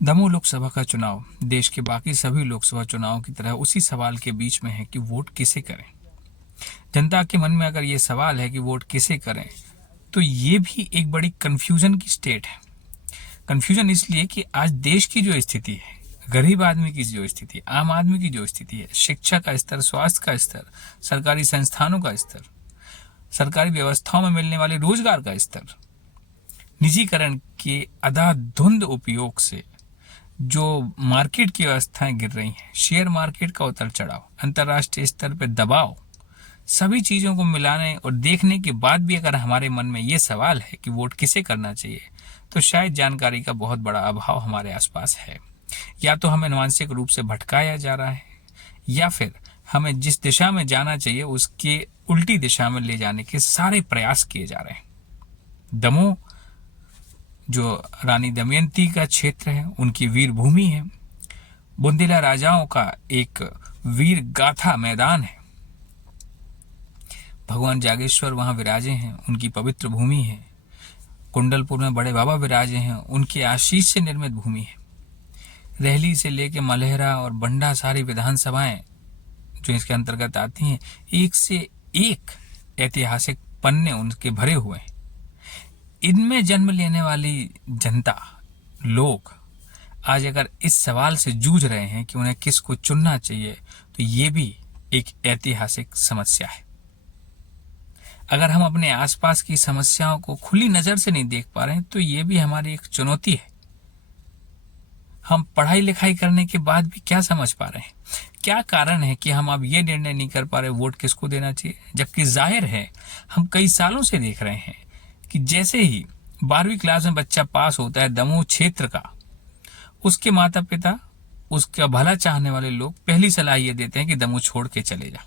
दमोह लोकसभा का चुनाव देश के बाकी सभी लोकसभा चुनावों की तरह उसी सवाल के बीच में है कि वोट किसे करें। जनता के मन में अगर ये सवाल है कि वोट किसे करें, तो ये भी एक बड़ी कंफ्यूजन की स्टेट है। कंफ्यूजन इसलिए कि आज देश की जो स्थिति है, गरीब आदमी की जो स्थिति है, आम आदमी की जो स्थिति है, शिक्षा का स्तर, स्वास्थ्य का स्तर, सरकारी संस्थानों का स्तर, सरकारी व्यवस्थाओं में मिलने वाले रोजगार का स्तर, निजीकरण के अंधाधुंध उपयोग से जो मार्केट की व्यवस्थाएं गिर रही हैं, शेयर मार्केट का उतर चढ़ाव, अंतर्राष्ट्रीय स्तर पर दबाव, सभी चीजों को मिलाने और देखने के बाद भी अगर हमारे मन में ये सवाल है कि वोट किसे करना चाहिए, तो शायद जानकारी का बहुत बड़ा अभाव हमारे आसपास है। या तो हमें आनुवंशिक रूप से भटकाया जा रहा है, या फिर हमें जिस दिशा में जाना चाहिए उसके उल्टी दिशा में ले जाने के सारे प्रयास किए जा रहे हैं। दमोह जो रानी दमयंती का क्षेत्र है, उनकी वीर भूमि है। बुंदेला राजाओं का एक वीर गाथा मैदान है। भगवान जागेश्वर वहां विराजे हैं, उनकी पवित्र भूमि है। कुंडलपुर में बड़े बाबा विराजे हैं, उनके आशीष से निर्मित भूमि है। रहली से लेके मलहरा और बंडा सारी विधानसभाएं जो इसके अंतर्गत आती हैं, एक से एक ऐतिहासिक पन्ने उनके भरे हुए हैं। इनमें जन्म लेने वाली जनता, लोग आज अगर इस सवाल से जूझ रहे हैं कि उन्हें किसको चुनना चाहिए, तो ये भी एक ऐतिहासिक समस्या है। अगर हम अपने आसपास की समस्याओं को खुली नजर से नहीं देख पा रहे हैं, तो ये भी हमारी एक चुनौती है। हम पढ़ाई लिखाई करने के बाद भी क्या समझ पा रहे हैं? क्या कारण है कि हम अब ये निर्णय नहीं कर पा रहे वोट किसको देना चाहिए, जबकि जाहिर है हम कई सालों से देख रहे हैं कि जैसे ही 12वीं क्लास में बच्चा पास होता है दमोह क्षेत्र का, उसके माता पिता, उसका भला चाहने वाले लोग पहली सलाह ये देते हैं कि दमोह छोड़ के चले जा,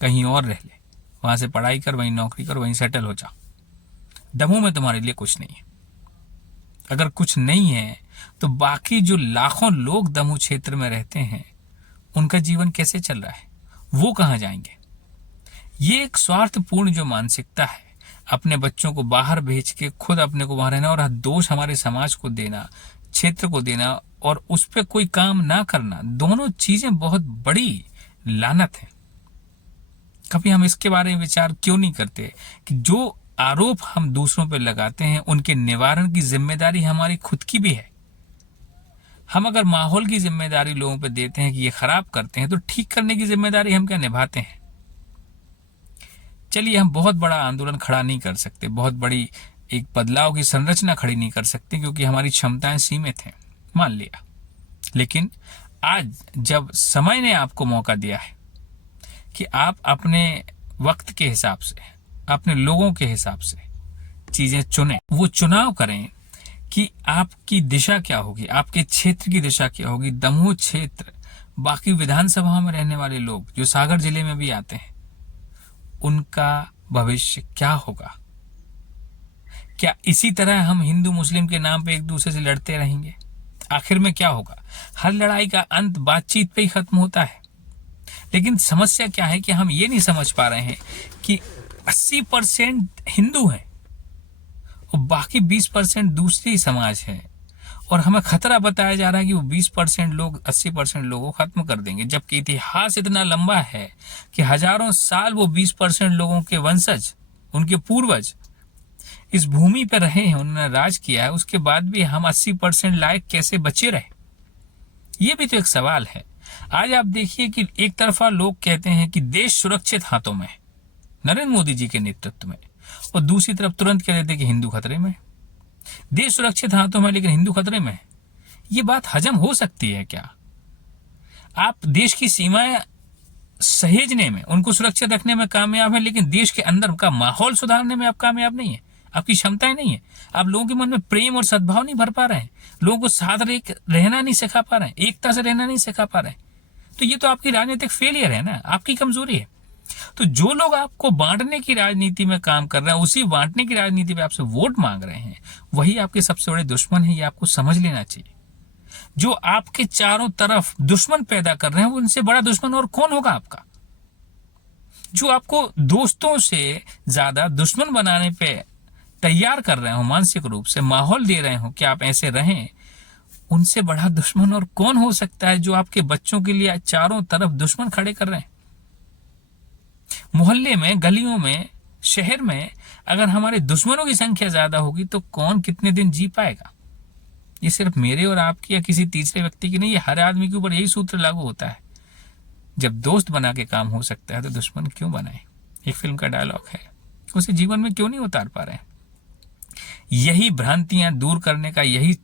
कहीं और रह ले, वहां से पढ़ाई कर, वहीं नौकरी कर, वहीं सेटल हो जा। दमोह में तुम्हारे लिए कुछ नहीं है। अगर कुछ नहीं है तो बाकी जो लाखों लोग दमोह क्षेत्र में रहते हैं, उनका जीवन कैसे चल रहा है, वो कहां जाएंगे? ये एक स्वार्थपूर्ण जो मानसिकता है, अपने बच्चों को बाहर भेज के खुद अपने को वहां रहना और दोष हमारे समाज को देना, क्षेत्र को देना और उस पर कोई काम ना करना, दोनों चीजें बहुत बड़ी लानत है। कभी हम इसके बारे में विचार क्यों नहीं करते कि जो आरोप हम दूसरों पर लगाते हैं, उनके निवारण की जिम्मेदारी हमारी खुद की भी है। हम अगर माहौल की जिम्मेदारी लोगों पर देते हैं कि ये खराब करते हैं, तो ठीक करने की जिम्मेदारी हम क्या निभाते हैं? चलिए, हम बहुत बड़ा आंदोलन खड़ा नहीं कर सकते, बहुत बड़ी एक बदलाव की संरचना खड़ी नहीं कर सकते, क्योंकि हमारी क्षमताएं सीमित हैं, मान लिया। लेकिन आज जब समय ने आपको मौका दिया है कि आप अपने वक्त के हिसाब से, अपने लोगों के हिसाब से चीजें चुनें, वो चुनाव करें कि आपकी दिशा क्या होगी, आपके क्षेत्र की दिशा क्या होगी। दमोह क्षेत्र, बाकी विधानसभाओं में रहने वाले लोग जो सागर जिले में भी आते हैं, उनका भविष्य क्या होगा? क्या इसी तरह हम हिंदू मुस्लिम के नाम पे एक दूसरे से लड़ते रहेंगे? आखिर में क्या होगा? हर लड़ाई का अंत बातचीत पे ही खत्म होता है। लेकिन समस्या क्या है कि हम ये नहीं समझ पा रहे हैं कि 80% हिंदू हैं और बाकी 20% दूसरी समाज है, और हमें खतरा बताया जा रहा है कि वो 20% लोग 80% लोगों को खत्म कर देंगे, जबकि इतिहास इतना लंबा है कि हजारों साल वो 20% लोगों के वंशज, उनके पूर्वज इस भूमि पर रहे हैं, उन्होंने राज किया है। उसके बाद भी हम 80% लायक कैसे बचे रहे? ये भी तो एक सवाल है। आज आप देखिए कि एक तरफा लोग कहते हैं कि देश सुरक्षित हाथों में, नरेंद्र मोदी जी के नेतृत्व में, और दूसरी तरफ तुरंत कह देते हैं कि हिंदू खतरे में। देश सुरक्षित हाथों में लेकिन हिंदू खतरे में। ये बात हजम हो सकती है क्या? आप देश की सीमाएं सहेजने में, उनको सुरक्षित रखने में कामयाब है, लेकिन देश के अंदर का माहौल सुधारने में आप कामयाब नहीं है। आपकी क्षमताएं नहीं है। आप लोगों के मन में प्रेम और सद्भाव नहीं भर पा रहे हैं, लोगों को साथ रहना नहीं सिखा पा रहे हैं, एकता से रहना नहीं सिखा पा रहे हैं। तो ये तो आपकी राजनीतिक फेलियर है ना, आपकी कमजोरी है। तो जो लोग आपको बांटने की राजनीति में काम कर रहे हैं, उसी बांटने की राजनीति पे आपसे वोट मांग रहे हैं, वही आपके सबसे बड़े दुश्मन है। ये आपको समझ लेना चाहिए। जो आपके चारों तरफ दुश्मन पैदा कर रहे हैं, उनसे बड़ा दुश्मन और कौन होगा आपका? जो आपको दोस्तों से ज्यादा दुश्मन बनाने पे तैयार कर रहे हो, मानसिक रूप से माहौल दे रहे हो कि आप ऐसे रहें, उनसे बड़ा दुश्मन और कौन हो सकता है जो आपके बच्चों के लिए चारों तरफ दुश्मन खड़े कर रहे हैं। मोहल्ले में, गलियों में, शहर में अगर हमारे दुश्मनों की संख्या ज्यादा होगी तो कौन कितने दिन जी पाएगा। ये सिर्फ मेरे और आपकी या किसी तीसरे व्यक्ति की नहीं, ये हर आदमी के ऊपर यही सूत्र लागू होता है। जब दोस्त बना के काम हो सकता है तो दुश्मन क्यों बनाए। एक फिल्म का डायलॉग है, उसे जीवन में क्यों नहीं उतार पा रहे हैं। यही भ्रांतियां दूर करने का यही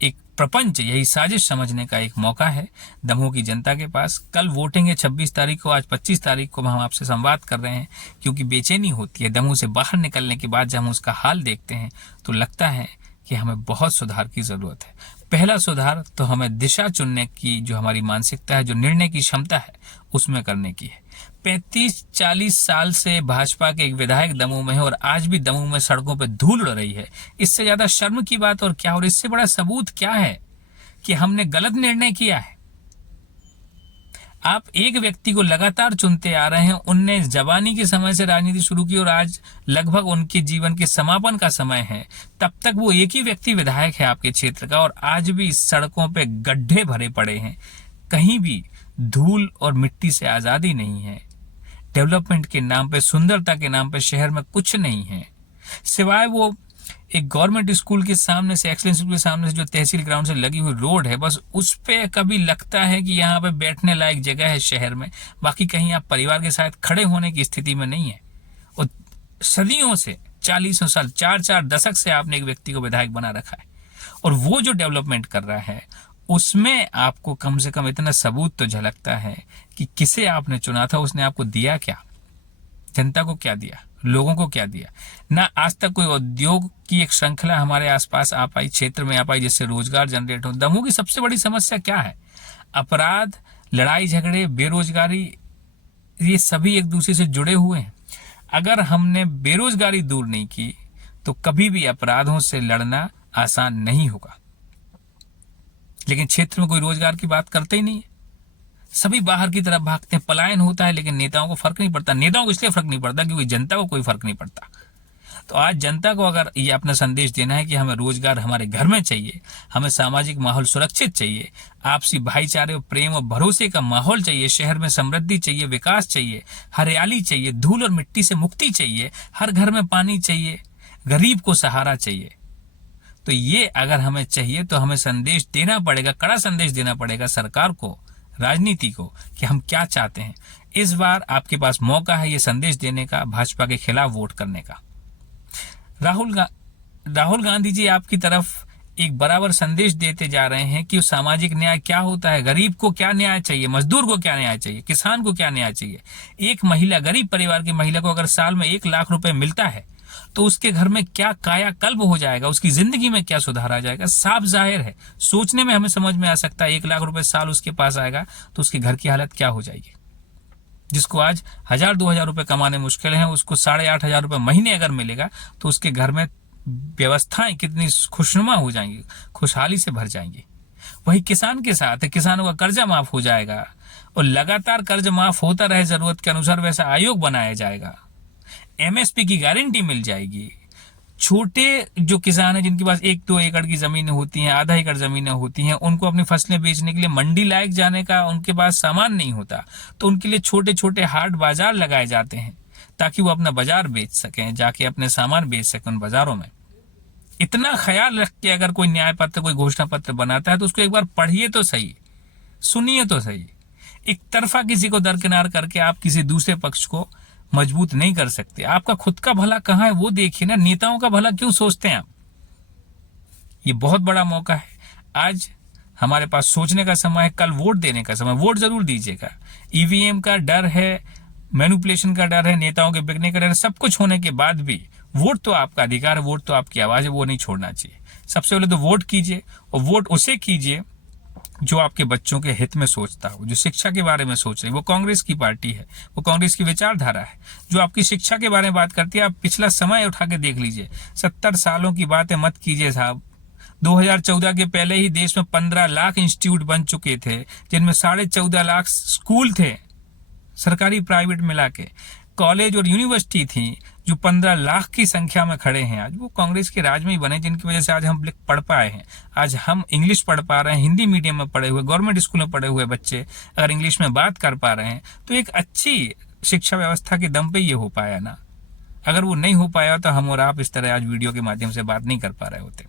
एक प्रपंच, यही साजिश समझने का एक मौका है दमोह की जनता के पास। कल वोटिंग है 26 तारीख को, आज 25 तारीख को हम आपसे संवाद कर रहे हैं क्योंकि बेचैनी होती है। दमोह से बाहर निकलने के बाद जब हम उसका हाल देखते हैं तो लगता है कि हमें बहुत सुधार की जरूरत है। पहला सुधार तो हमें दिशा चुनने की, जो हमारी मानसिकता है, जो निर्णय की क्षमता है, उसमें करने की है। 35-40 साल से भाजपा के एक विधायक दमोह में है और आज भी दमोह में सड़कों पर धूल उड़ रही है। इससे ज्यादा शर्म की बात और क्या, और इससे बड़ा सबूत क्या है कि हमने गलत निर्णय किया है। आप एक व्यक्ति को लगातार चुनते आ रहे हैं। उनने जवानी के समय से राजनीति शुरू की और आज लगभग उनके जीवन के समापन का समय है। तब तक वो एक ही व्यक्ति विधायक है आपके क्षेत्र का और आज भी सड़कों पे गड्ढे भरे पड़े हैं। कहीं भी धूल और मिट्टी से आजादी नहीं है। डेवलपमेंट के नाम पे, सुंदरता के नाम पे शहर में कुछ नहीं है सिवाय वो एक गवर्नमेंट स्कूल के सामने से, एक्सीलेंस स्कूल के सामने से जो तहसील ग्राउंड से लगी हुई रोड है, बस उस पे कभी लगता है कि यहाँ पे बैठने लायक जगह है शहर में। बाकी कहीं आप परिवार के साथ खड़े होने की स्थिति में नहीं है। और सदियों से, 40 साल, 4 दशक से आपने एक व्यक्ति को विधायक बना रखा है और वो जो डेवलपमेंट कर रहा है उसमें आपको कम से कम इतना सबूत तो झलकता है कि किसे आपने चुना था, उसने आपको दिया क्या, जनता को क्या दिया, लोगों को क्या दिया। ना आज तक कोई उद्योग की एक श्रृंखला हमारे आसपास आ पाई, क्षेत्र में आ पाई जिससे रोजगार जनरेट हो। दमोह की सबसे बड़ी समस्या क्या है? अपराध, लड़ाई झगड़े, बेरोजगारी, ये सभी एक दूसरे से जुड़े हुए हैं। अगर हमने बेरोजगारी दूर नहीं की तो कभी भी अपराधों से लड़ना आसान नहीं होगा। लेकिन क्षेत्र में कोई रोजगार की बात करते ही नहीं है, सभी बाहर की तरफ भागते हैं, पलायन होता है, लेकिन नेताओं को फर्क नहीं पड़ता। नेताओं को इसलिए फर्क नहीं पड़ता क्योंकि जनता को कोई फर्क नहीं पड़ता। तो आज जनता को अगर ये अपना संदेश देना है कि हमें रोजगार हमारे घर में चाहिए, हमें सामाजिक माहौल सुरक्षित चाहिए, आपसी भाईचारे और प्रेम और भरोसे का माहौल चाहिए, शहर में समृद्धि चाहिए, विकास चाहिए, हरियाली चाहिए, धूल और मिट्टी से मुक्ति चाहिए, हर घर में पानी चाहिए, गरीब को सहारा चाहिए, तो ये अगर हमें चाहिए तो हमें संदेश देना पड़ेगा, कड़ा संदेश देना पड़ेगा सरकार को, राजनीति को, कि हम क्या चाहते हैं। इस बार आपके पास मौका है ये संदेश देने का, भाजपा के खिलाफ वोट करने का। राहुल गांधी जी आपकी तरफ एक बराबर संदेश देते जा रहे हैं कि सामाजिक न्याय क्या होता है, गरीब को क्या न्याय चाहिए, मजदूर को क्या न्याय चाहिए, किसान को क्या न्याय चाहिए। एक महिला, गरीब परिवार की महिला को अगर साल में 1 लाख रुपए मिलता है तो उसके घर में क्या कायाकल्प हो जाएगा, उसकी जिंदगी में क्या सुधार आ जाएगा, साफ जाहिर है। सोचने में हमें समझ में आ सकता है 1 लाख रुपए साल उसके पास आएगा तो उसके घर की हालत क्या हो जाएगी। जिसको आज 1000-2000 रुपए कमाने मुश्किल है, उसको 8500 रुपए महीने अगर मिलेगा तो उसके घर में व्यवस्थाएं कितनी खुशनुमा हो जाएंगी, खुशहाली से भर जाएंगी। वही किसान के साथ है, किसानों का कर्जा माफ हो जाएगा और लगातार कर्ज माफ होता रहे, जरूरत के अनुसार वैसा आयोग बनाया जाएगा, एमएसपी की गारंटी मिल जाएगी। छोटे जो किसान हैं जिनके पास 1-2 एकड़ की जमीनें होती हैं, आधा एकड़ जमीनें होती हैं, उनको अपनी फसलें बेचने के लिए मंडी लायक जाने का उनके पास सामान नहीं होता, तो उनके लिए छोटे छोटे हाट बाजार लगाए जाते हैं ताकि वो अपना बाजार बेच सकें, जाके अपने सामान बेच सकें उन बाजारों में। इतना ख्याल रख के अगर कोई न्याय पत्र, कोई घोषणा पत्र बनाता है तो उसको एक बार पढ़िए तो सही, सुनिए तो सही। एक तरफा किसी को दरकिनार करके आप किसी दूसरे पक्ष को मजबूत नहीं कर सकते। आपका खुद का भला कहाँ है वो देखिए ना, नेताओं का भला क्यों सोचते हैं आप। ये बहुत बड़ा मौका है, आज हमारे पास सोचने का समय है, कल वोट देने का समय। वोट जरूर दीजिएगा। ईवीएम का डर है, मैनिपुलेशन का डर है, नेताओं के बिकने का डर है, सब कुछ होने के बाद भी वोट तो आपका अधिकार है, वोट तो आपकी आवाज है, वो नहीं छोड़ना चाहिए। सबसे पहले तो वोट कीजिए और वोट उसे कीजिए जो आपके बच्चों के हित में सोचता हो, जो शिक्षा के बारे में सोच रही। वो कांग्रेस की पार्टी है, वो कांग्रेस की विचारधारा है जो आपकी शिक्षा के बारे में बात करती है। आप पिछला समय उठा के देख लीजिए, 70 सालों की बातें मत कीजिए साहब। 2014 के पहले ही देश में 15 लाख इंस्टीट्यूट बन चुके थे, जिनमें 14.5 लाख स्कूल थे, सरकारी प्राइवेट मिला के। कॉलेज और यूनिवर्सिटी थी जो 15 लाख की संख्या में खड़े हैं, आज वो कांग्रेस के राज में ही बने, जिनकी वजह से आज हम पढ़ पाए हैं। आज हम इंग्लिश पढ़ पा रहे हैं, हिंदी मीडियम में पढ़े हुए, गवर्नमेंट स्कूल में पढ़े हुए बच्चे अगर इंग्लिश में बात कर पा रहे हैं तो एक अच्छी शिक्षा व्यवस्था के दम पे ये हो पाया ना। अगर वो नहीं हो पाया तो हम और आप इस तरह आज वीडियो के माध्यम से बात नहीं कर पा रहे होते।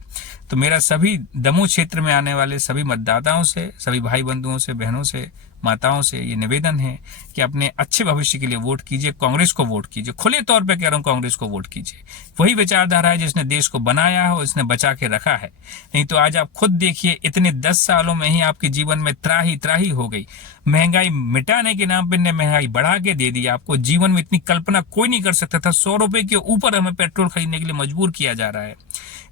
तो मेरा सभी दमोह क्षेत्र में आने वाले सभी मतदाताओं से, सभी भाई बंधुओं से, बहनों से, माताओं से ये निवेदन है कि अपने अच्छे भविष्य के लिए वोट कीजिए, कांग्रेस को वोट कीजिए। खुले तौर पे कह रहा हूं, कांग्रेस को वोट कीजिए। वही विचारधारा है जिसने देश को बनाया है और इसने बचा के रखा है। नहीं तो आज आप खुद देखिए, इतने 10 सालों में ही आपके जीवन में त्राही त्राही हो गई। महंगाई मिटाने के नाम पर ने महंगाई बढ़ा के दे दी आपको। जीवन में इतनी कल्पना कोई नहीं कर सकता था। 100 रुपए के ऊपर हमें पेट्रोल खरीदने के लिए मजबूर किया जा रहा है।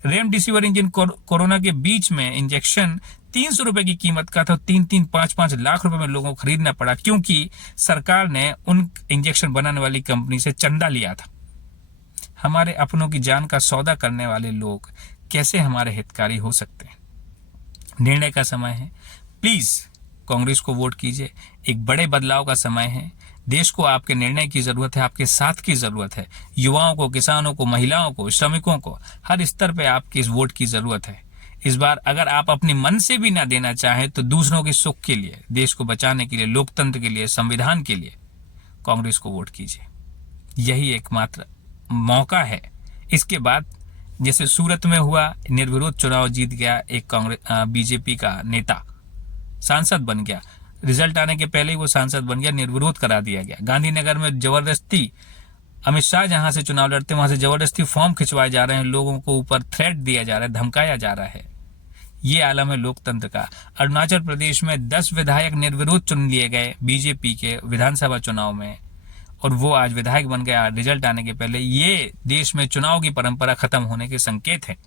रेमडेसिविर इंजन कोरोना के बीच में इंजेक्शन 300 रुपए की कीमत का था, 3-3, 5-5 लाख रुपए में लोगों को खरीदना पड़ा, क्योंकि सरकार ने उन इंजेक्शन बनाने वाली कंपनी से चंदा लिया था। हमारे अपनों की जान का सौदा करने वाले लोग कैसे हमारे हितकारी हो सकते हैं? निर्णय का समय है, प्लीज कांग्रेस को वोट कीजिए। एक बड़े बदलाव का समय है। देश को आपके निर्णय की जरूरत है, आपके साथ की जरूरत है। युवाओं को, किसानों को, महिलाओं को, श्रमिकों को, हर स्तर पे आपकी इस वोट की जरूरत है। इस बार अगर आप अपने मन से भी ना देना चाहें तो दूसरों के सुख के लिए, देश को बचाने के लिए, लोकतंत्र के लिए, संविधान के लिए कांग्रेस को वोट कीजिए। यही एकमात्र मौका है। इसके बाद जैसे सूरत में हुआ, निर्विरोध चुनाव जीत गया एक कांग्रेस बीजेपी का नेता, सांसद बन गया। रिजल्ट आने के पहले ही वो सांसद बन गया, निर्विरोध करा दिया गया। गांधीनगर में जबरदस्ती अमित शाह जहां से चुनाव लड़ते वहां से जबरदस्ती फॉर्म खिंचवाए जा रहे हैं, लोगों को ऊपर थ्रेट दिया जा रहा है, धमकाया जा रहा है। ये आलम है लोकतंत्र का। अरुणाचल प्रदेश में 10 विधायक निर्विरोध चुन लिए गए बीजेपी के विधानसभा चुनाव में, और वो आज विधायक बन गया रिजल्ट आने के पहले। ये देश में चुनाव की परंपरा खत्म होने के संकेत है।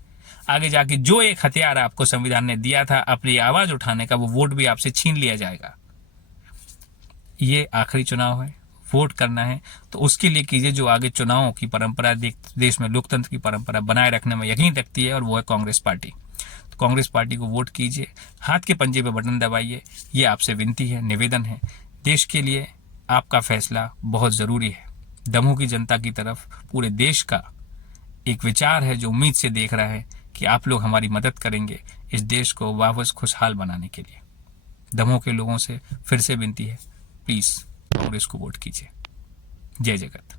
आगे जाके जो एक हथियार आपको संविधान ने दिया था अपनी आवाज उठाने का, वो वोट भी आपसे छीन लिया जाएगा। ये आखिरी चुनाव है, वोट करना है तो उसके लिए कीजिए जो आगे चुनावों की परंपरा, देश में लोकतंत्र की परंपरा बनाए रखने में यकीन रखती है, और वो है कांग्रेस पार्टी। तो कांग्रेस पार्टी को वोट कीजिए, हाथ के पंजे पे बटन दबाइए। ये आपसे विनती है, निवेदन है। देश के लिए आपका फैसला बहुत जरूरी है। दमोह की जनता की तरफ पूरे देश का एक विचार है जो उम्मीद से देख रहा है कि आप लोग हमारी मदद करेंगे इस देश को वापस खुशहाल बनाने के लिए। दमोह के लोगों से फिर से विनती है, प्लीज कांग्रेस को वोट कीजिए। जय जगत।